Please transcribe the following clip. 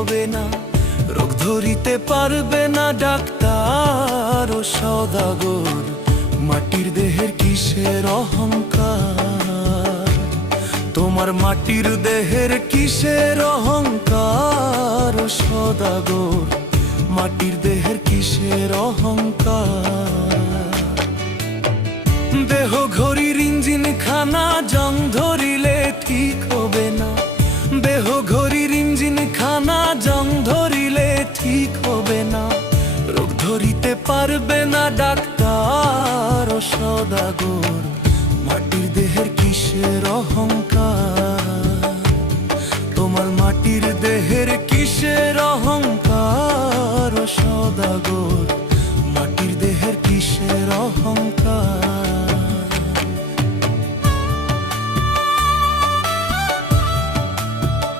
হবে না, রোগ ধরিতে পারবে না ডাক্তার ও সওদাগর। মাটির দেহের কিসের অহংকার, তোমার মাটির দেহের কিসের অহংকার ও সওদাগর, মাটির দেহের কিসের অহংকার। দেহ ঘড়ির ইঞ্জিন খানা জং ধরিলে ঠিক হবে না, দেহ ঘড়ির ইঞ্জিন খানা জং ধরিলে ঠিক হবে না, রোগ ধরিতে পারবে না ডাক্তার ও সওদাগর। মাটির দেহের কিসের অহংকার, তোমার মাটির দেহের কিসের অহংকার ও সওদাগর, মাটির দেহের কিসের অহংকার।